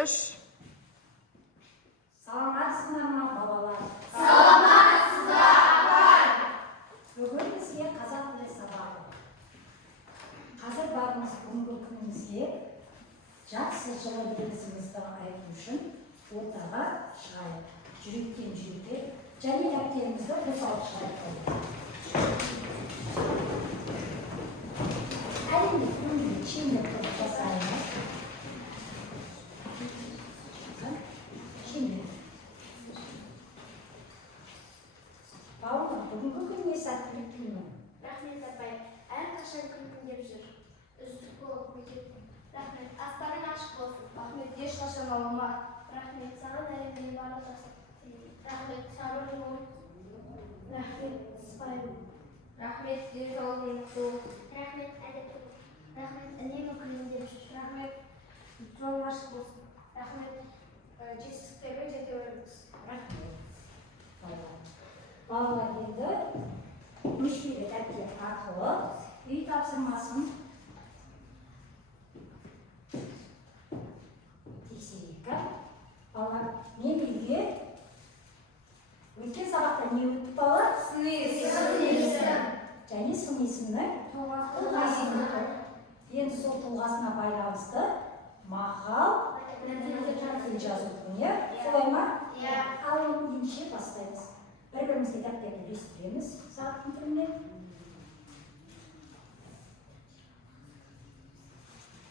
3. Саламатсыздар ма балалар? Саламатсыздар. Бүгін бізге қазақ тілі сабағы. Қазір барымыз бүгінгі күнімізге жақсы жылы лебізімізді айту үшін ортаға шығайық. Жүректен жүрекке және дәптерімізді қоса алып шығайық. Әрине күнде чимдік қылып жасаймыз. Бауырым, бүгінгі күніне сәттілік тілеймін. Рахмет апай, әрқашан күлкіндеп жүр. Үздік болып мектептің. Рахмет, аспаның ашық болсын. Рахмет, ешқашан алма. Рахмет, саған әлемдегі барлық жақсылық тілеймін. Рахмет, шаруаң мол. Рахмет, сыпайым. Рахмет, денсаулығың мықты болсын. Рахмет, әдепті бол. Рахмет, үнемі күлімдеп жүр. Рахмет, жолың ашық болсын. Рахмет, жетістіктерге жете беріңіз. Рахмет. Балалар енді өшпелі дәптер арқылы үй тапсырмасын тексерейік. Балалар, мен үйге өткен сабақта не өтті балалар? Сын есім. Және сын есімнің тұлғасына. Енді сол тұлғасына байланысты мақал жазудың, иә? Солай ма? Иә. Ал ендеше бастаймыз. Бір-бірімізге дәптерді үлестіреміз сағаттың тілімен.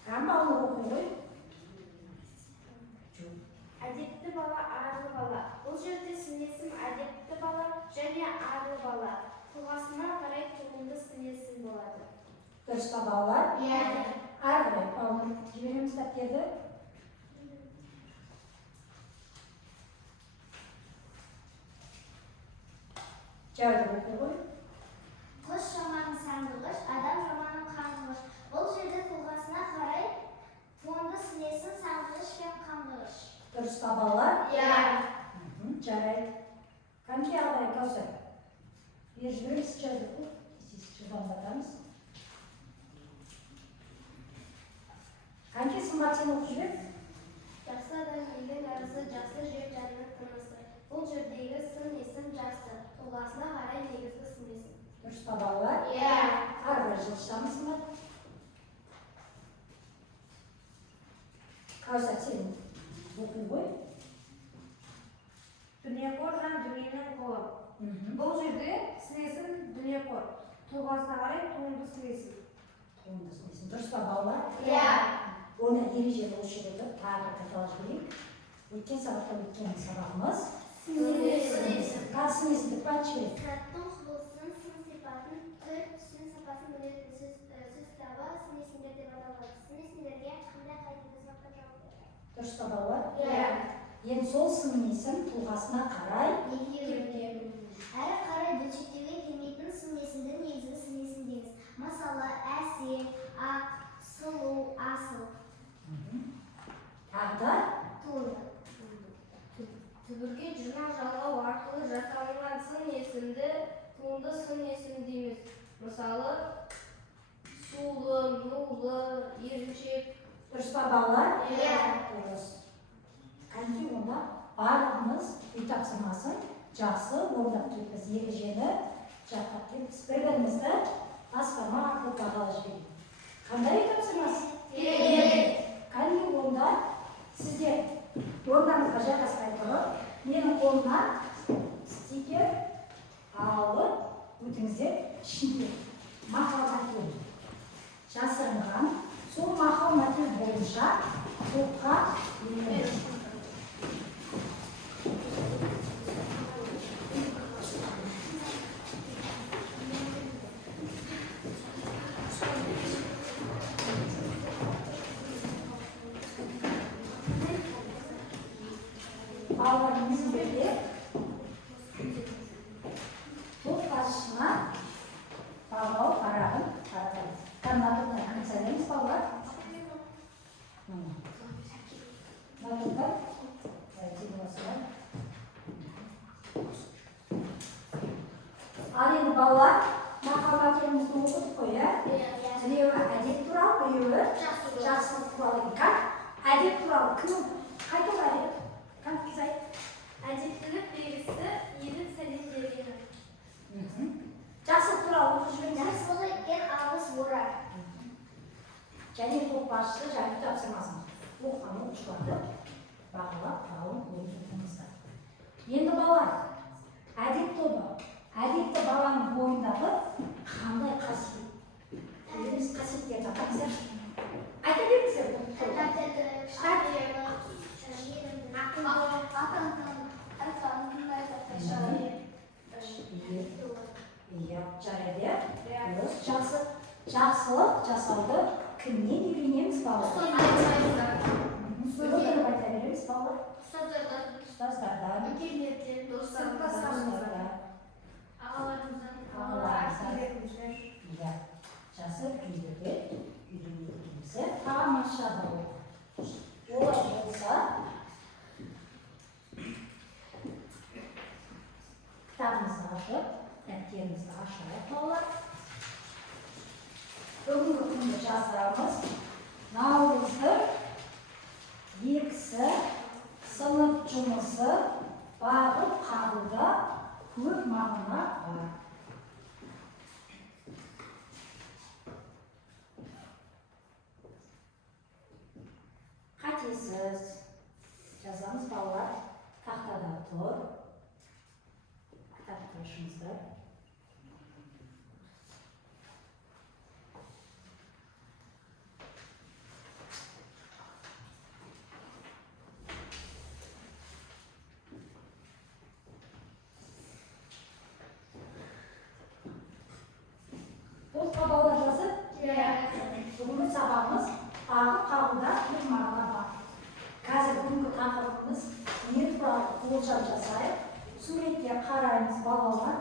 Қамбалы оқи ғой. Әдепті бала, арлы бала. Бұл жерде сын есім әдепті бала және арлы бала. Тұлғасына қарай туынды сын есім болады. Дұрыс па балалар? Иә. Ары қарай балалар жібереміз дәптерді. Жауды оқи ғой. Құс жаманын сандырғыш, адам жаманын қаңғырғыш. Бұл жерде тұлғасына қарай туынды сын есім сандырғыш пен қаңғырғыш. Дұрыс па балалар? Иә. Жарайды. Қанке алдай Кәусар? Бер жібереміз жазды ғой. Жылдамдатамыз. Қанке сымбат сен оқып жібер? Жақсы адам елдің арысы, жақсы жер жанның тынысы. Бұл жердегі сын есім жақсы, тұлғасына қарай негізгі сын есім. Дұрыс па балалар? Иә. Әрбір жылшамыз сымбат. Кәусар сен оқи ғой. Дүниеқор жан дүниенің қолы. Бұл жерде сын есім дүниеқор. Тұлғасына қарай туынды сын есім. Туынды сын есім. Дұрыс па балалар? Иә. Оны ережені осы жерде тағы қайталап жіберейік. Өткен сабақта өткен сабағымыз Сын есім. сын есімді патшы. Заттың құбылысын, сын сипатын, түр, түсін сапасын білетін сөз кітабы сын есімдер деп аталады. Сын есімдерге қандай қайтеді сұрақтар жауап береді. Дұрыс па балалар? Иә. Енді сол сын есім тұлғасына қарай Әрі қарай бөлшектеуге келмейтін сын есімді негізгі сын есім дейміз. Мысалы, әсем, ақ, сұлу, асыл. тағы да Түбірге жұрнақ жалғау арқылы жасалынған сын есімді туынды сын есім дейміз. Мысалы, сулы, нулы, еріншек. дұрыс па балалар? Иә. Дұрыс. Қанке онда барлығымыз үй тапсырмасын жақсы орындап кетеміз. Ережені жаттап кетеміз. Бір-бірімізді басқарма арқылы бағалап жіберейік. Қандай үй тапсырмасы? Қанке онда сіздер орындарыңызға жайғасқан тұрып, менің қолымнан стикер алып өтіңіздер. Ішінде мақал мәтел жасырынған. Сол мақал мәтел бойынша топқа енеміз. Балаларымыз бірге топ басшысына бағау парағын таратамыз. Натурдан аңсаймыз балалар. Натурдан ал енді балалар мақал мәтелімізді оқыдық қой, иә? Біреуі әдет туралы, біреуі жақсылық туралы. Әдет туралы кім Қайтып әлі? Конфуз айт. Әдептілік белгісі ебін сәлем бергені. Жақсы туралы оқып жүрміз. Жақсылық еткен алғыс орар. Және топ басшысы жайлы тапсырмасын. Оқыған оқушыларды бағалап, талын қойып отырыңыздар. Енді балалар, әдеп тобы. Әдепті баланың бойындағы қандай қасиет? Өзіміз қасиеттерді атаңыздар. Айта беріңіздер. Әдептілік, шағирлық, Иә, жарайды. Дұрыс, жақсылық жасауды кімнен үйренеміз балалар? Сөздерді айта береміз балалар. Ұстаздардан, достардан, ағаларымыздан. Иә, жақсы күндерде үйренетінімізді тамаша болады. Олай болса, кітабымызды ашып, дәптерімізді ашайық балалар. Бүгінгі күнді жазамыз. Наурыздың 2-сі сынып жұмысы бағып қабылда көп мағына бар. Қатесіз жазамыз балалар. Тақтада тұр. Кітапты ашыңыздар. Достқа балалар жазып, бүгінгі сабағымыз бағып қабылда көп мағына бар. Қазір бүгінгі тақырыбымыз не туралы болжам жасайық. Суретке қараймыз балалар.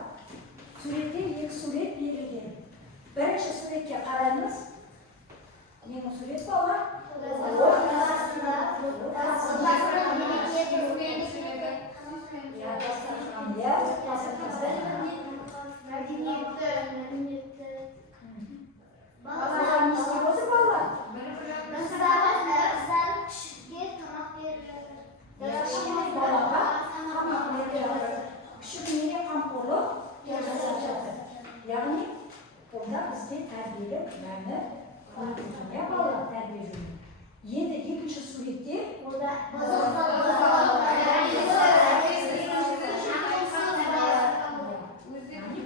Суретте 2 сурет берілген. Бірінші суретке қараймыз. Нені сурет балалар? Яғни, онда бізде тәрбиелік мәні көңілдене балалар тәрбие жүрмін. Енді екінші суретте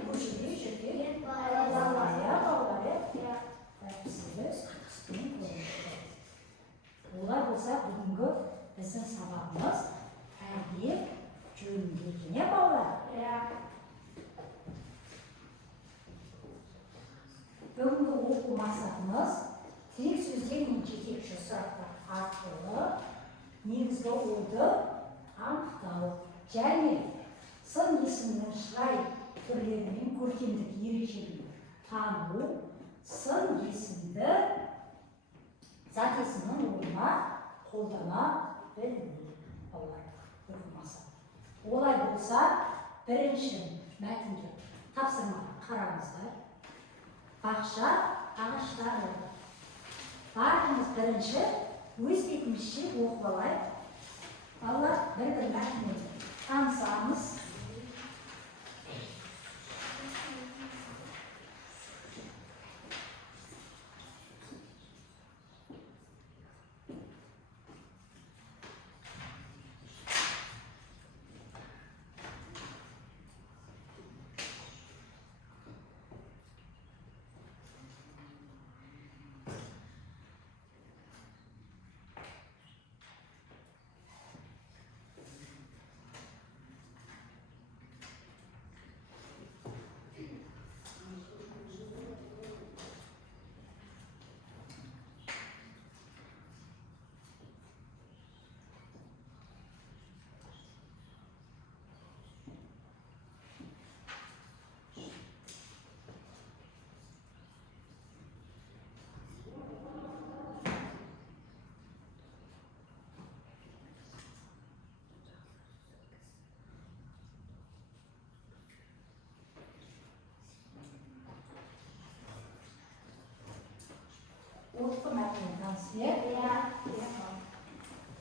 көшеде жүрген олар болса бүгінгі біздің сабағымыз тәрбие жөнінде екен, балалар. Бүгінгі оқу мақсатымыз тек сөздер мен жетекші сұрақтар арқылы негізгі ойды анықтау және сын есімнің шырай түрлері мен көркемдік ерекшелігін тану, сын есімді зат есімнің орнына қолдана білу мақсат. Олай болса, бірінші мәтінге тапсырма қараңыздар. Бақша ағаштары. Барлығымыз бірінші өз бетімізше оқып алайық. Балалар бір-бір мәтінмен танысамыз.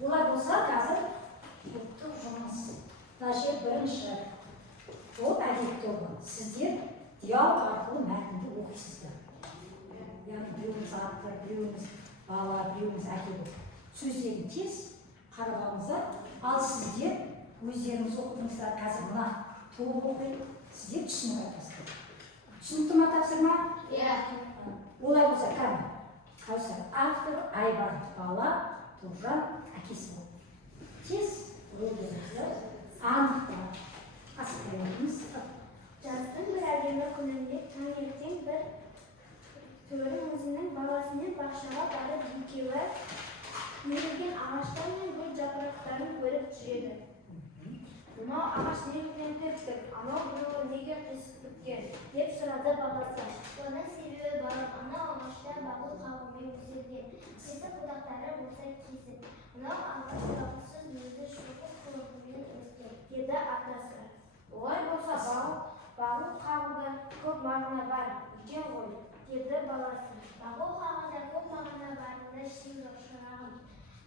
Olay болса қазір ұлттық жұмыс даже бірінші топ әдет тобы. Сіздер диалог арқылы мәтінді оқисыздар. Яғни біреуіміз автор, біреуіміз бала, біреуіміз әке болып. Сөздерін тез қарап алыңыздар. Ал сіздер өздеріңіз оқыдыңыздар. Қазір мына тобы оқиды. Сіздер түсініп айтасыздар. Түсінікті ма тапсырма? Иә. Олай болса кәні. Қаусар автор, Айбар бала, Тұржан әкесі болды. Тез рөлдеріңізді анықтап асықпаймыз. Жаздың бір әдемі күнінде таңертең бір төрім өзінің баласымен бақшаға барып екеуі үйілген ағаштар мен гүл жапырақтарын көріп жүреді. Мынау ағаш неліктен тіптік, анау бұнау неге қисық біткен деп сұрады баласы. Оның себебі барып, анау ағашта бақыл қауыммен өсірген. Қисық бұтақтары болса кесіп. Мынау ағаш бақылсыз өзі шұқыр қылығымен өскен, деді атасы. Олай болса бағу қағуда көп мағына бар екен ғой, деді баласы. бағу қағуда көп мағына барында шын жоқ шырағым.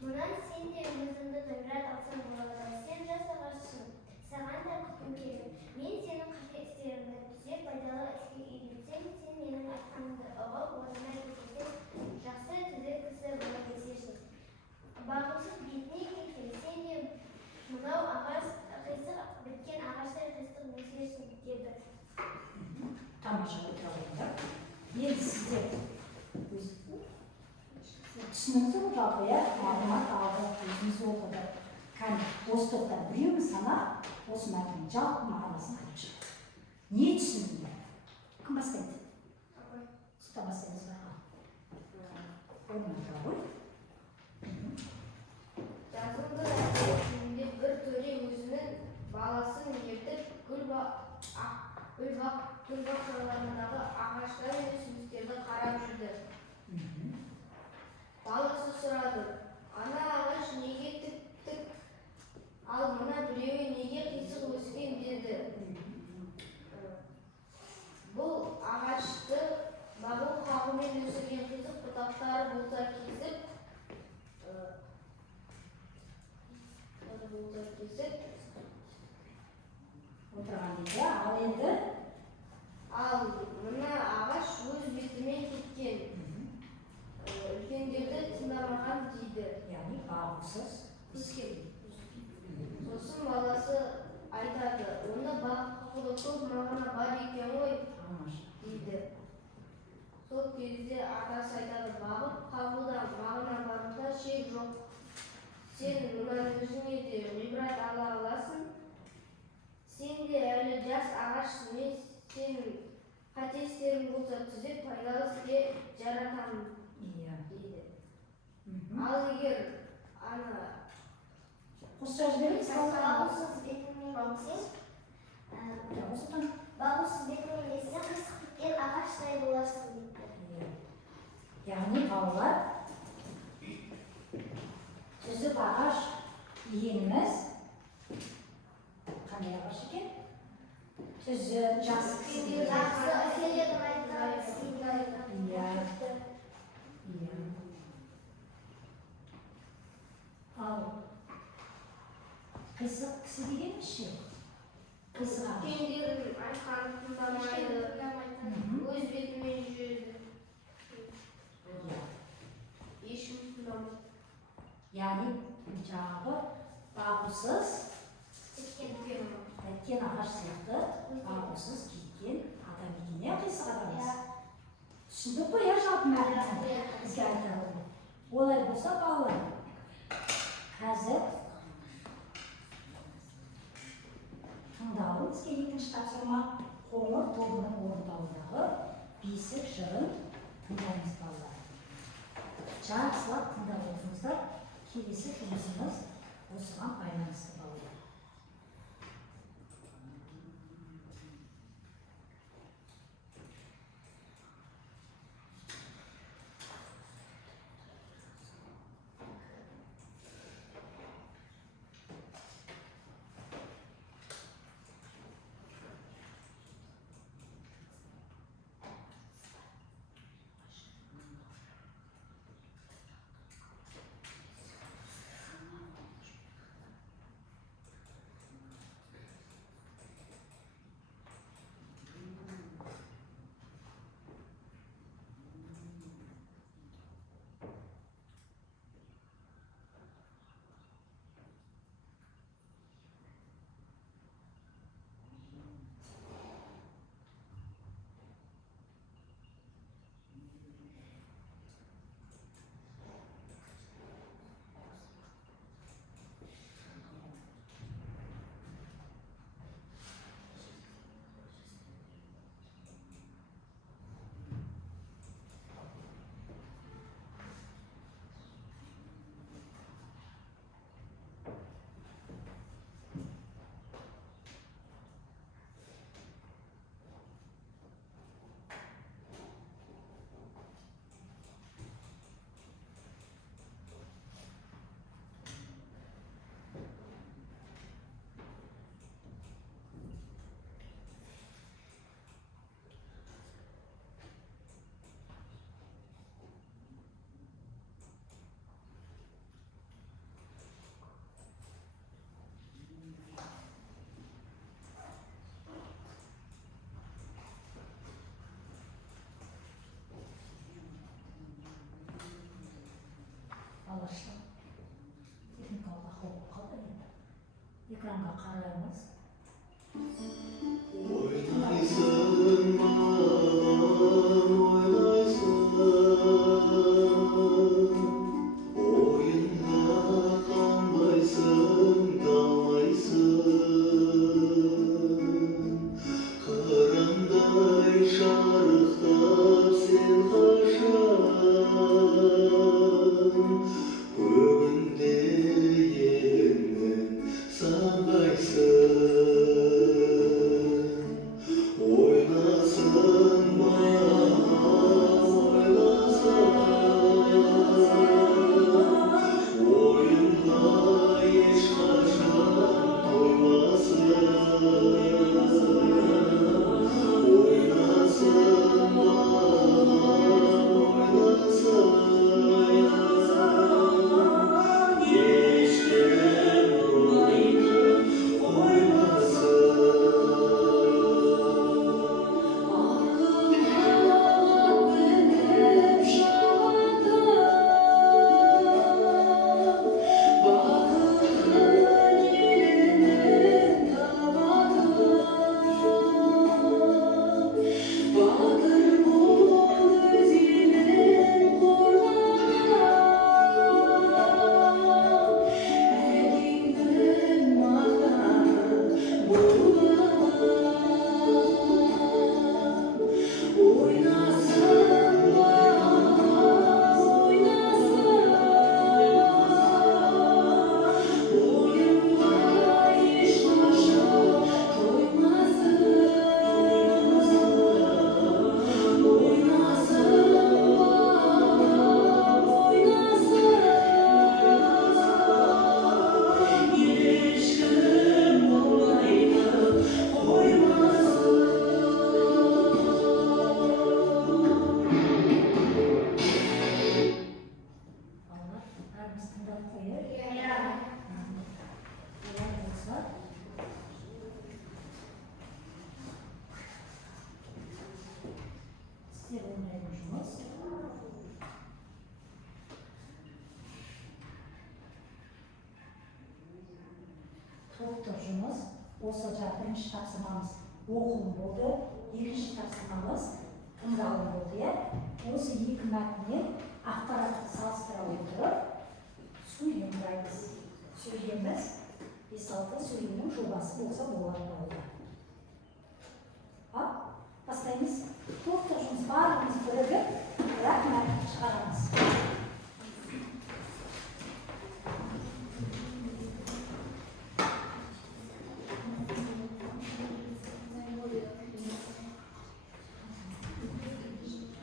Мұнан сен де өзіңді ғибрат алсаң болады. Сен жас ағашсың, саған да күтім керек. Мен сенің қасиеттеріңді түзеп пайдалы іске үйретсем, сен менің айтқанымды ұғып, орнына кетсең, жақсы түзеп кісі бола берсешің. Бағусыз бетіне келсең де мынау ағаш қисық біткен ағаштай қисық өсерсің, деді. Тамаша отырғандар. Енді сіздер түсініңіздер ғой жалпы, иә? Мағлұмат алды, өзіміз оқыды. Кәне, осы топта біреуіміз ғана осы мәтіннің жалпы мағынасын айтып шықты. Не түсіндіңдер? Кім бастайды? Сұрақтан бастаймыз ба? Орнына ғой. Жаздың бір әдемі күнінде бір төре өзінің баласын ертіп гүл бақшаларындағы ағаштар мен өсімдіктерді қарап жүрді. Баласы сұрады, ана ағаш неге тік-тік, ал мына біреуі неге қисық өскен деді. Бұл ағашты бағу қағумен өсірген қисық бұтақтары болса кесіп, Отырған дейді, ал енді ал мына ағаш өз бетімен кеткен, үлкендерді тыңдамаған дейді. яғни бағусыз Өскен. Сосын баласы айтады, онда бағу көп мағына бар екен ғой, дейді. Сол кезде атасы айтады, бағып қағуда мағына барында шек жоқ. Сен мұнан өзіңе де ғибрат ала аласың. Сен де әлі жас ағаш, мен сен қате істерің болса түзеп пайдалы іске жаратамын, дейді. Ал егер ана қосса жіберейік, Бағусыз бетіңмен кетсең, бағусыз бетіңмен кетсең, қисық біткен ағаштай боласың, дейді. яғни балалар түзіп ағаш дегеніміз қандай ағаш екен? Түзі, жақсы кісі. Жақсы әкелердің айтқан сыйлайтын. Иә. Ал қисық кісі дегеніміз ше? Қисық ағаш. үлкендердің айтқанын тыңдамайды, өз бетімен жүреді. Ешкім тыңдамайды. Яғни жаңағы бағусыз кеткен ағаш сияқты бағусыз кеткен адам екен, иә қисық адамыз. Түсіндік қой, иә жалпы мәтінді бізге айтады. Олай болса балалар, қазір тыңдауымыз екінші тапсырма қоңыр тобының орындауындағы бесік жырын тыңдаймыз балалар. Жақсылап тыңдап отырыңыздар. Келесі жұмысымыз осыған байланысты балалар. экранға қараймыз. Ойлайсың маған, ойынға қанбайсың, талайсың. Қырандай шарықтап сен қашан, көгінде еліңнің самғайсың. Ойласың маған, ойынға ешқашан тоймасын. Ойласың маған, ешкім болмайды, Балалар, бәріміз тыңдап қояйық. Олай болса, сіздер ойнайтын жұмыс. Топтық жұмыс. Осы жаңа бірінші тапсырмамыз оқылым болды. Екінші тапсырмамыз тыңдалым болды, иә? Осы екі мәтіннен ақпаратты салыстыра отырып, сөйлемдейміз. Сөйлеміміз 5-6 сөйлемнің жобасы болса болады болды. Бастаймыз. Топтық жұмыс барлығымыз бірігіп, бірақ мәтін шығарамыз.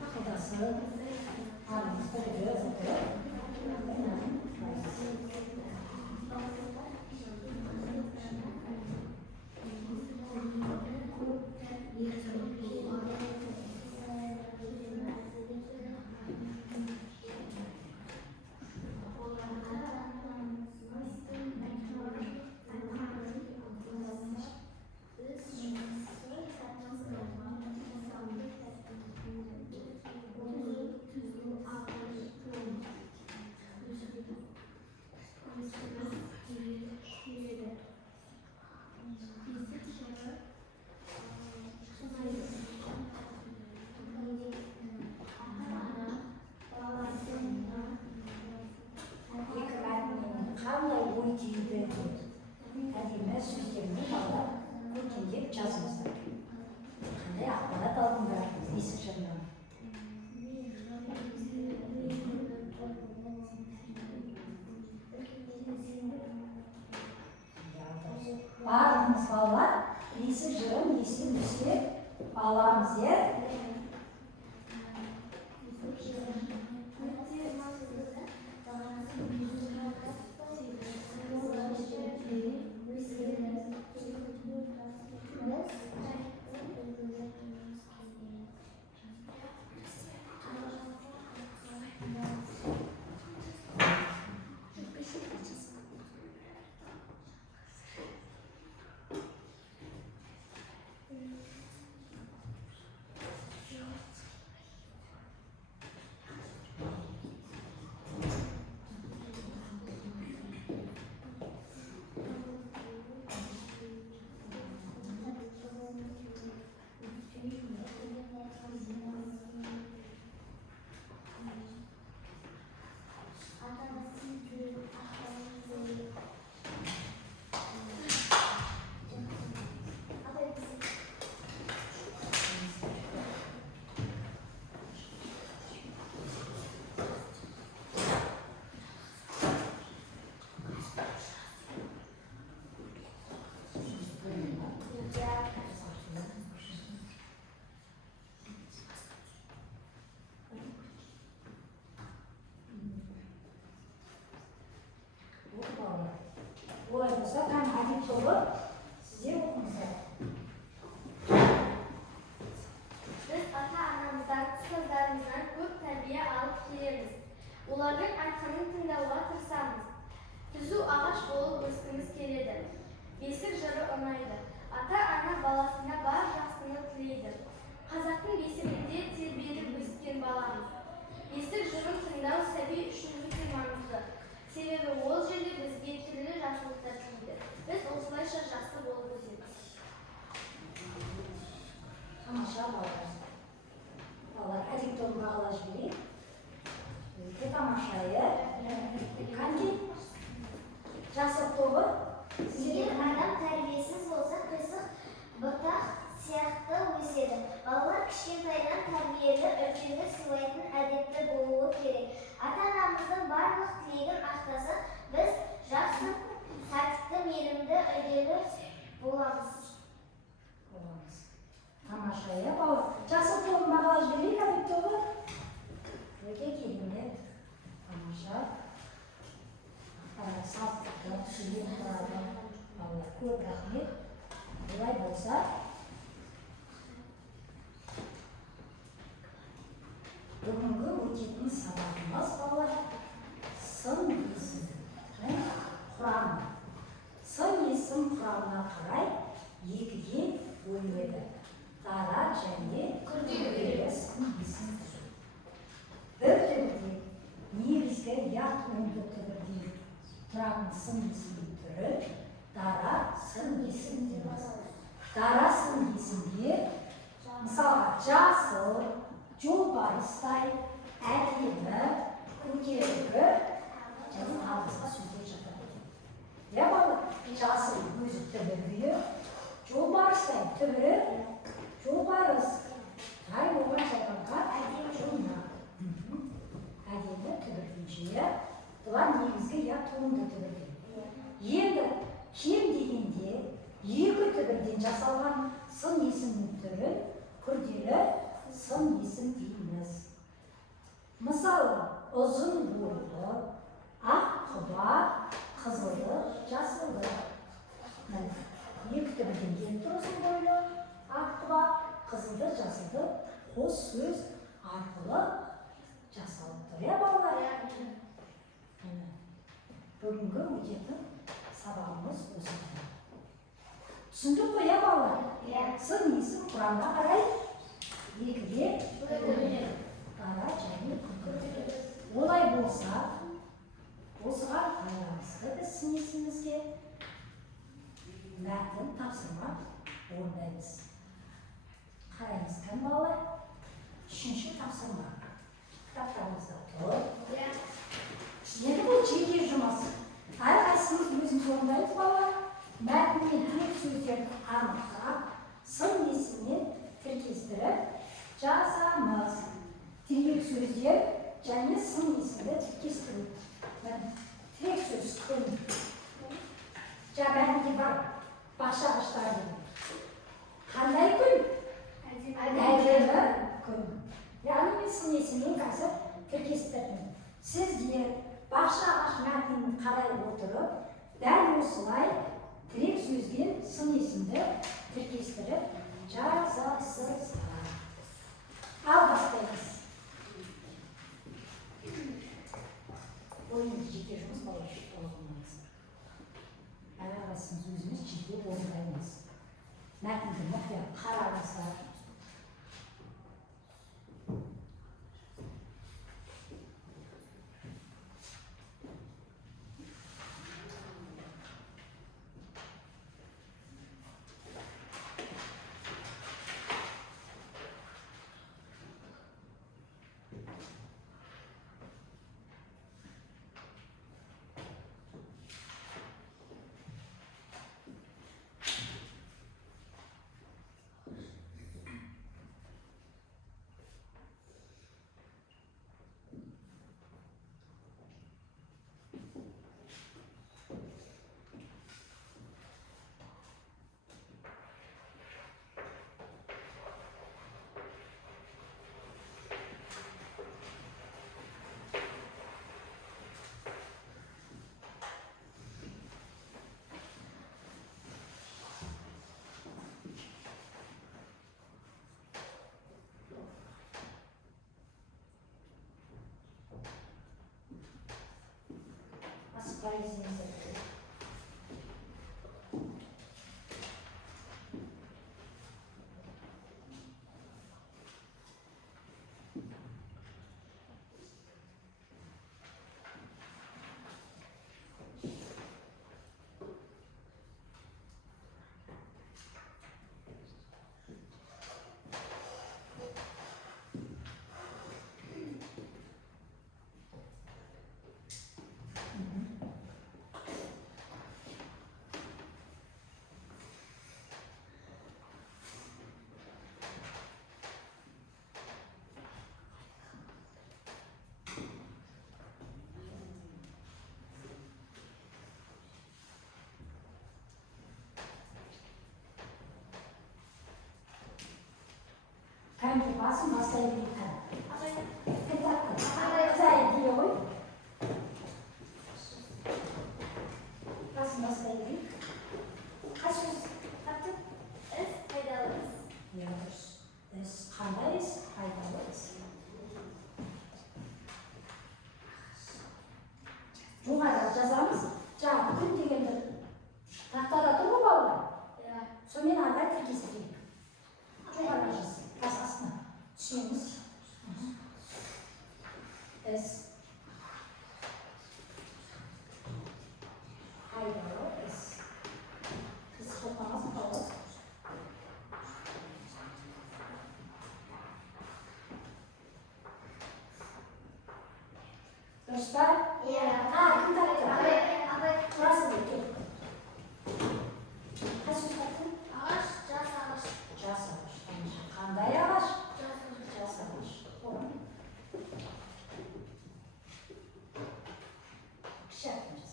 Ақылдасып, арымыз бірігіп отырып, әдемі сөздермен балалар көркемдеп жазыңыздар. Қандай ақпарат алдыңдар бесік жырынан? Барлығымыз балалар бесік жырын естен түске аламыз, иә? Олай болса, қане әдеп тобы сіздер оқыңыздар. Biz ата-анамыздан, ұстаздарымыздан көп тәрбие алып келеміз. Олардың айтқанын тыңдауға тырысамыз. Түзу ағаш болып өскіміз келеді. Бесік жыры ұнайды. Ата-ана баласына бар жақсыны тілейді. Қазақтың бесігінде тербеліп өскен баламыз. Бесік жырын тыңдау сәби үшін өте маңызды. Себебі ол жерде бізге түрлі жақсылықтар тілейді. Біз осылайша жақсы болып өсеміз. Тамаша балалар. Балалар, әдеп тобын бағалап жіберейік. Өте тамаша, иә? Қанде? Жақсы тобы? Егер адам тәрбиесіз болса, қисық бұтақ сияқты өседі. Балалар кішкентайдан тәрбиелі, үлкенді сыйлайтын әдепті болуы керек. Ата-анамыздың барлық тілегін ақтаса, біз жақсы, тәртіпті, мейірімді, үлгілі боламыз. Тамаша, иә, балалар? Жақсы тобын бағалап жіберейік, әдеп тобы? Өте керемет. Тамаша. Салттықты, түсінген тұрады. Балалар, көп рахмет. Олай болса, бүгінгі өтетін сабағымыз балалар сын есімнің құрамы. Сын есім құрамына қарай екіге бөлінеді. Дара және күрделі сын есім түрі. Бір түрде негізгі яғни түрде тұратын сын есімнің түрі дара сын есім дейміз. Дара сын есімге мысалға жасыл, жолбарыстай, әдемі, көтеріңкі және басқа сөздер жатады. Иә балалар, жасыл өзі түбірі, жолбарыстай түбірі, жолбарыс. Ай оған жатқанға әдемі жолына. Әдемі түбірден бұлар негізгі я туынды түбірден. Енді кем дегенде екі түбірден жасалған сын есімнің түрі күрделі сын есім дейміз. Мысалы, ұзын бойлы, ақ құба, қызылды, жасылды. Екі түбірден келіп тұр ұзын бойлы, ақ құба, қызылды, жасылды қос сөз арқылы жасалып тұр. Иә балалар? Бүгінгі өтетін сабағымыз осы. Түсіндік қой, иә балалар? Сын есім құрамына қарай екіге бөлінеді. Дара және күрделі. Олай болса, осыған байланысты біз сын есімімізге мәтін тапсырма орындаймыз. Қараймыз, кім балалар? Үшінші тапсырма. Кітаптарымызда тұр. Енді бұл жеке жұмыс. Әрқайсымыз өзіміз орындаймыз балалар. Мәтінмен тек сөздерді анықтап, сын есіммен тіркестіріп жазамыз. Тірек сөздер және сын есімді тіркестіру. Тірек сөз күн. Мәтінде бар бақша ағаштары дейді. Қандай күн? Әдемі күн. Яғни мен сын есіммен қазір тіркестірдім. Сіздер бақша ағаш мәтінін қарай отырып, дәл осылай тірек сөзбен сын есімді тіркестіріп жазасыздар. Ал бастаймыз. Ойымыз жеке жұмыс балашы болғанымыз. Әрқайсымыз өзіміз жеке орындаймыз. Мәтінді мұқият қараңыздар. Sıra izninizle. Kan je passen, was hij niet kan. Zij die hoor. Passen, was hij niet. Als je het is faydalı. ja, dus qanday is faydalı is. Жоғары жазамыз. Жаңағы күн дегенді тақтада тұр ғой балалар. Сонымен ары қарай тіркестірейік. Жоғары жаз. Астына түсеміз. Іс. Файдалы іс. Іс қылмамыз қалады. Дұрыс па? Кім тапты? Құрасы бекен. Қай сөз таптың? Ağaç, жас ағаш. Жас ағаш. Қандай ағаш? Жас ағаш. Кіші ағаш.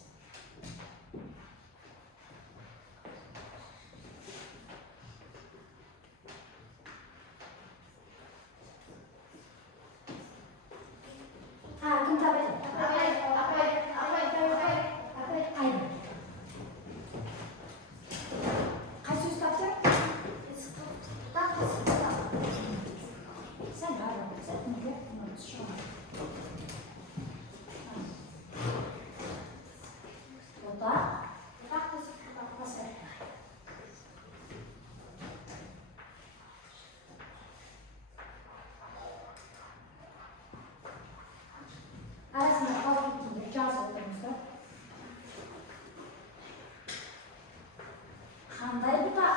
Кім табады? Айна. Қай сөз таптың? Sen var mı? Sen ne yaptın şu an? Burada. Nasıl? Arasında kaldık gibi can sattığımızda. Kanday bu da.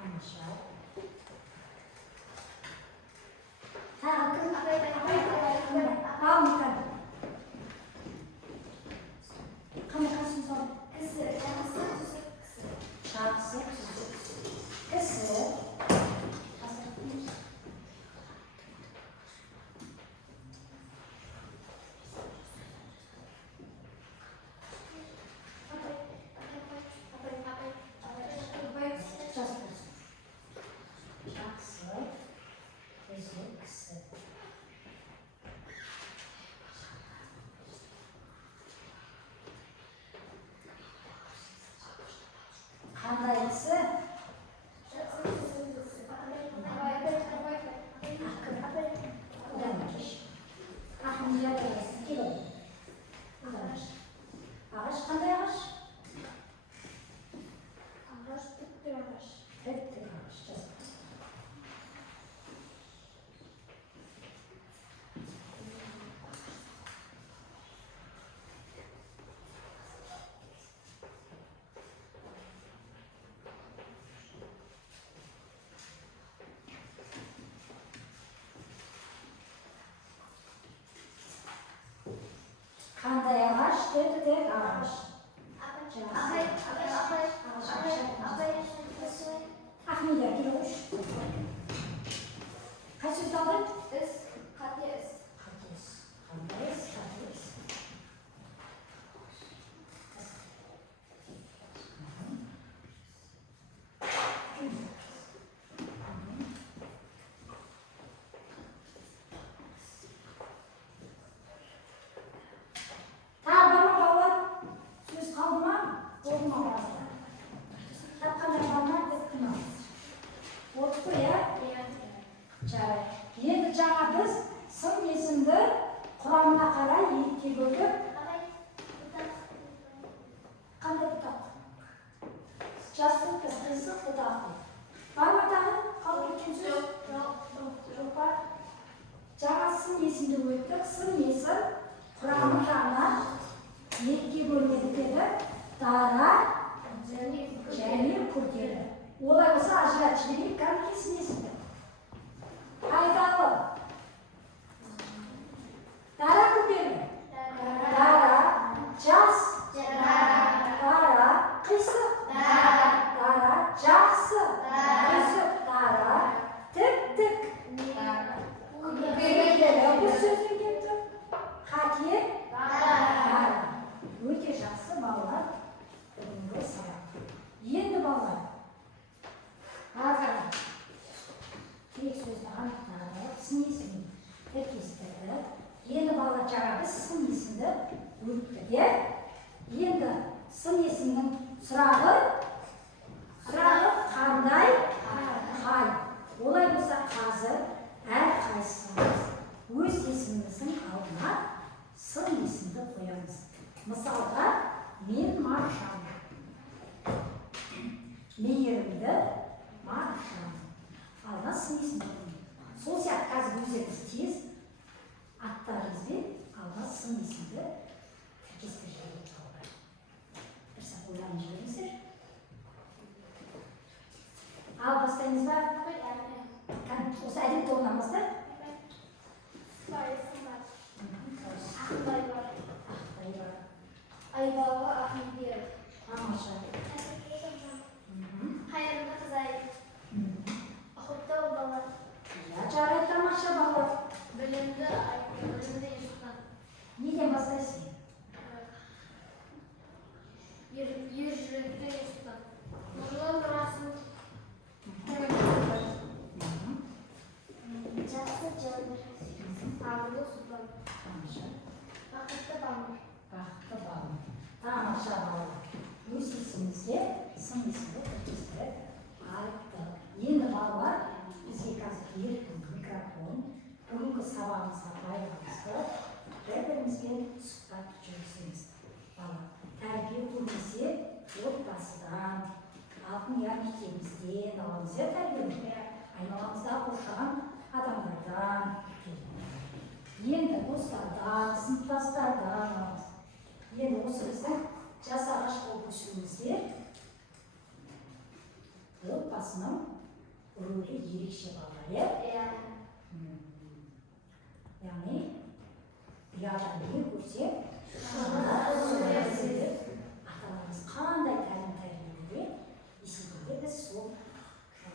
Anlaşıldı. Қандайсы? Ағаш қандай ағаш? Ағаш, түкті ағаш. Тік ағаш. Қандай ағаш? Тік ағаш. Ахмеде, келе қойшы. Қай сөзді алдың? Іс, қате іс. Қатес. Қандай іс? Қатес. Тағы бар ма балалар? Сөз қалды ма? Болды ма балалар? Тапқандар бар ма? Отты, иә? Жарайды. Енді жаңа есімді өттік. Сын есім құрамы жағынан екіге бөлінеді деді. Дара және күрделі. Олай болса ажыратып жіберейік, кәдімгісін есімді. Пайдалы. Дара күрделі. Дара жас. Дара қисық. Дара жақсы. Қисық. Дара тіп-тік. Бұл сөзден келіп тұр. Қате. Дара. Өте жақсы балалар. Бүгінгі сабақ. Енді балалар. Қазір тек сөзді анықтап, сын есімін тіркестірді. Енді балалар жаңағы сын есімді өттік, е? Енді сын есімнің сұрағы қандай? Қай. Олай болса қазір әрқайсымыз өз есіміміздің алдына сын есімді қоямыз. Мысалға, мен Маржан. Мейірімді Маржан. Алдына сын есімді қоямыз. Сол сияқты қазір өздеріңіз тез аттарыңызбен алдына сын есімді тіркестіріп жіберіңіздер. Бір сәт ойланып жіберіңіздер. Ал бастаймыз ба? Осы әдетті орнамыздар. Ақтай бар. Ақтай бар. Айбалы Ахмедберов. Тамаша. Қайырымды Қызай. Ақтау бала. Я жарайды, тамаша балалар. Білімді Ешқан. Неден бастайсың? Ержүректі Ешқан. Нұрлы Нұрасыл. Жақсы Жалбыр. Абылы Сұлтан. Тамаша. Бақытты Бамыр. Бақытты балалар. Тамаша балалар. Өз есімізге сын есімді тіркестіріп айттық. Енді балалар бізге қазір еркін микрофон бүгінгі сабағымызға байланысты бір-бірімізбен сұхбат жүргіземіз. Балалар, тәрбие көбінесе отбасыдан, алтын ұя мектебімізден аламыз, иә тәрбиені? Айналамызда қоршаған адамдардан, енді достардан, сыныптастардан аламыз. Енді осы біздің жас ағаш болып өсуімізде отбасының рөлі ерекше балалар, иә? Яғни, ұядан не көрсе, ата-анамыз қандай тәлім тәрбиелеуде, есебінде біз сол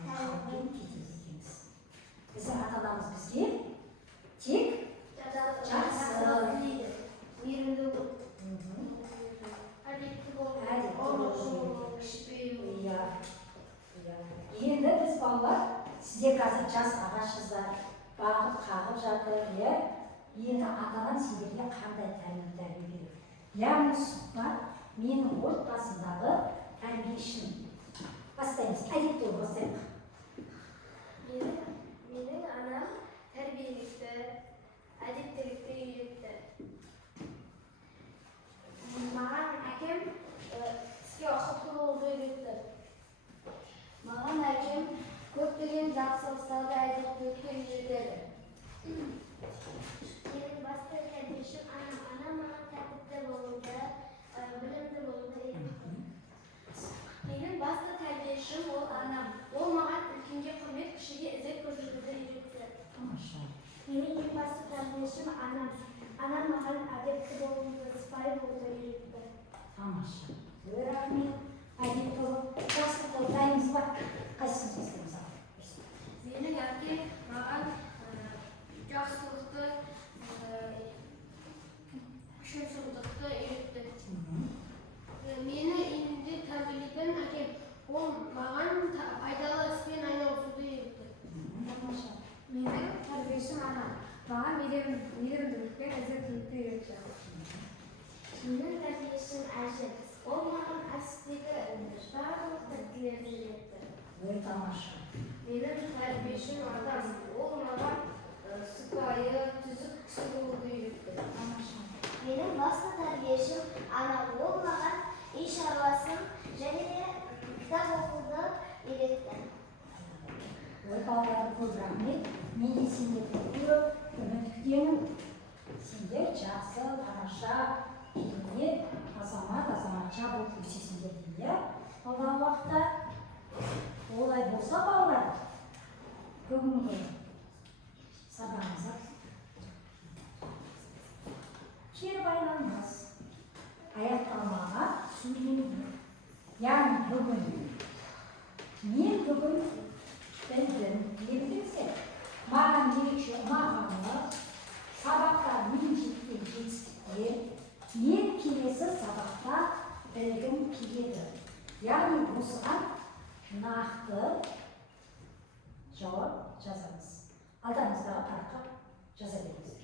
халықпен кетеді екенбіз. Біздің ата-анамыз бізге тек жақсы, мейірімді бол. Әдепті бол. Кішіпейіл. Енді біз балалар, сіздер қазір жас ағашсыздар, бағып қағып жатыр, енді ата-анам сендерге қандай тәлім тәрбие береді. Яғни сұхбат менің отбасымдағы тәрбиешім. Бастаймыз, әдетті ол бастаймыз. Менің анам тәрбиелікті, әдептілікті үйретті. Маған әкем іске ақылды болуды үйретті. Маған әкем көптеген жақсылықтарды әдептілікті үйретеді. Менің басты тәрбиешім анам. Анам маған тәртіпті болуды, білімді болуды үйретті. Менің басты тәрбиешім ол анам. Ол маған үлкенге құрмет, кішіге ізет көрсетуді үйретті. Тамаша. Менің ең басты тәрбиешім анам. Анам маған әдепті болуды, сыпайы болуды үйретті. Тамаша. Рахмет. Әдепті болып, жақсылықты дайынбыз ба? Қайсысын бастаймыз? Менің әкем маған жақсылықты, шыншылдықты үйретті. Мені үйінде тәрбиелейтін әкем, ол маған пайдалы іспен айналысуды үйретті. Тамаша. Менің тәрбиешім анам. Маған мейірімділікпен ізеттілікті үйретті. Менің тәрбиешім әжем. Ол маған әсіптегі барлық тәрбиелерді үйретті. Ой, тамаша. Менің тәрбиешім атам. Ол маған сыпайы, түзік кісі болуды үйретті. Тамаша. Менің басты тәрбиешім анам. Ол маған үй шаруасын және де кітап оқуды үйретті. Ой, балалар көп рахмет. Мен де сендерді көріп, үміт білгенім, сендер жақсы, тамаша, керемет, азаматша болып өсесіңдер дейді, иә? Алдағы уақытта олай болса балалар, бүгінгі сабағымызға кері байланбас, аяқталмаған сөйлемді. Яғни бүгін мен бүгін білдім, не білдіңіздер? Маған ерекше ұнағаны, сабақта мен жеткен жетістіктер, мен келесі сабақта білгім келеді. Яғни осыған нақты жауап жазамыз. Алдымыздағы параққа жаза беріңіздер.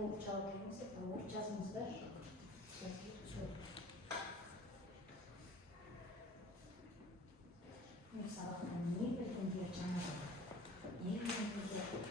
Ол жауап беріңіздер, ол жазыңыздар. Мен сабақтан не білгендер жаңағы, не білгендер.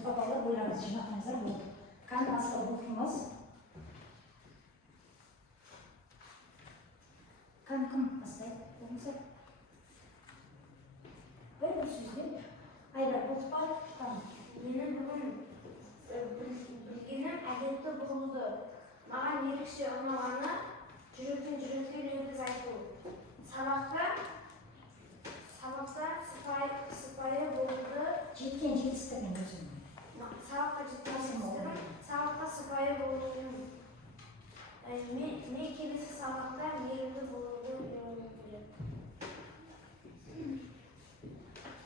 Babalar buyurunuz, jинақтаңыздар болды. Қандай асыға оқимыз? Кім бастайды? Болмаса? Бір сөзбен. Айдар, бұлтпай, Менің бүгін білгенім әдетті бұғылды. Маған ерекше ұнағаны жүректен жүрекке лебіз айту. Сабақта сыпайы болуды. Жеткен жетістігін өзің. Сабаққа жеткен жетістігім, сабаққа сыпайы болуын. Мен келесі сабақта мейірімді болуды үйренгім келеді.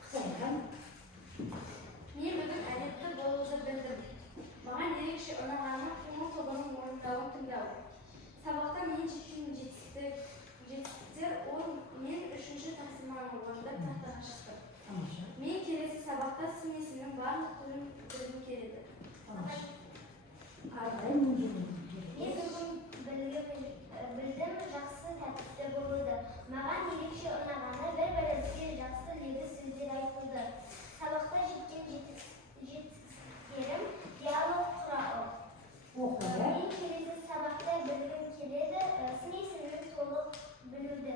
Қызайған. Мен бүгін әдетті болуды білдім. Маған ерекше ұнағаны қимыл тобының орындауын тыңдау. Сабақта мен жеткен жетістіктер ол мен үшінші тапсырманы орындап тақтаға шықтым. Мен келесі сабақта сын есімнің барлық түрін білгім келеді. Арай мен Мен бүгін білдім жақсы тәртіпті болуды. Маған ерекше ұнағаны бір-бірімізге жақсы лебіз сөздер айтылды. Сабақта жеткен жетістіктерім диалог құралы. Мен келесі сабақта білгім келеді, сын есімін толық білуді.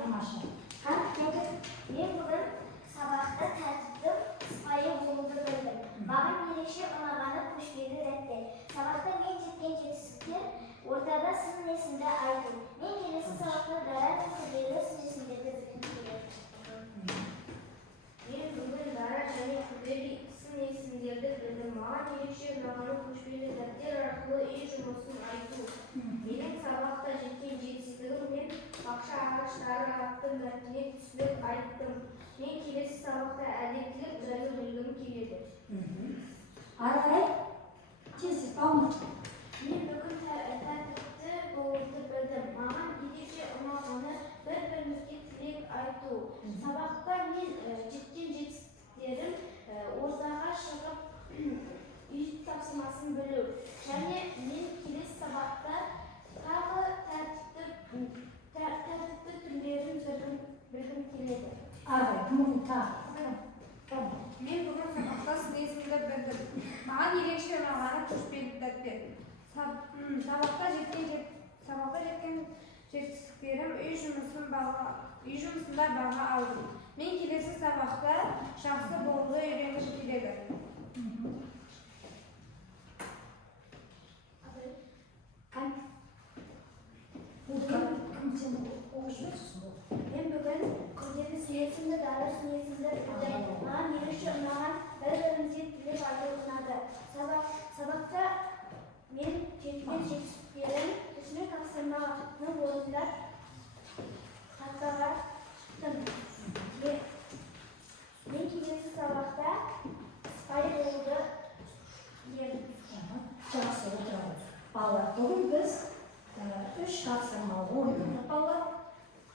Тамаша. Мен бүгін сабақта тәртіптің сыпайы болуды білдім. Маған ерекше ұнағаны көшпелі рәттер. Сабақта мен жеткен жетістіктер ортада сын есімді айту. Мен келесі сабақта дара күрделі сын есімдерді білгім келеді. Мен бүгін дара және күрделі сын есімдерді білдім. Маған ерекше ұнағаны көшпелі дәптер арқылы үй жұмысын айту. Менің сабақта жеткен жетістігім мен бақша ағаштары атты мәтінге түсінік айттым. Мен келесі сабақта әдептілік жайлы білгім келеді. Арай, тез балмын. Мен бүгін тәртіпті болуды білдім. Маған ерекше ұнағаны әдетте. Сабақта жеткен жетістіктерім үй жұмысында баға алдым. Мен келесі сабақта жақсы болуды үйренгім келеді. Кім сен оқып жүрсің? Мен бүгін күрделі сүйесімді дары сүйесімді білдім. Маған ерекше ұнаған бір-бірімізге тілек айту ұнады. Сабақта мен жеткен жетістіктерім түсінік тапсырманың орындап хаттарға шықтым. Мен келесі сабақта сыпайы болуды білемін. Жақсы отырады. Балалар, бүгін біз 3 тапсырма ойындық балалар.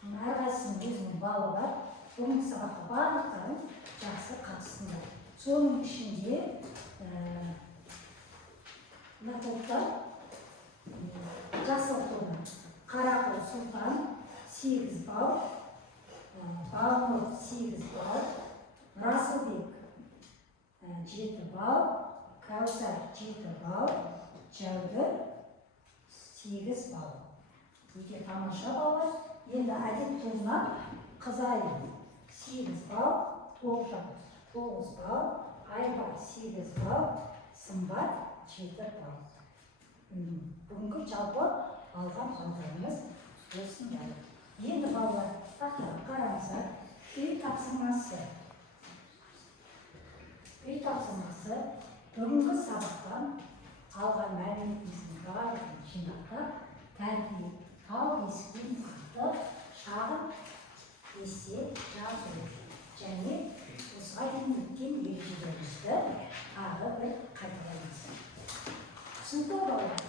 Әрқайсысының өзінің балы бар. Бүгінгі сабаққа барлықтарын жақсы қатысыңдар. Соның ішінде мына топта жас тобы Қарақұл Сұлтан 8 балл, Бағнұр 8 балл, Расылбек 7 балл, Кәусар 7 балл, Жәудір 8 балл. Өте тамаша балалар. Енді әдет тобына Қызайым 8 балл, Тоғжан 9 балл, Айбар 8 балл, Сымбат 7 балл. Бүгінгі жалпы алған балдарымыз осындай. Енді балалар тақтаға қараңыздар. Үй тапсырмасы бүгінгі сабақтан алған мәліметіміздің барлығын жинақтап, тәрбие тал бесіктен атты шағын есе жазу және осыған дейін өткен ережелерімізді тағы бір қайталаймыз. Түсінікті балалар?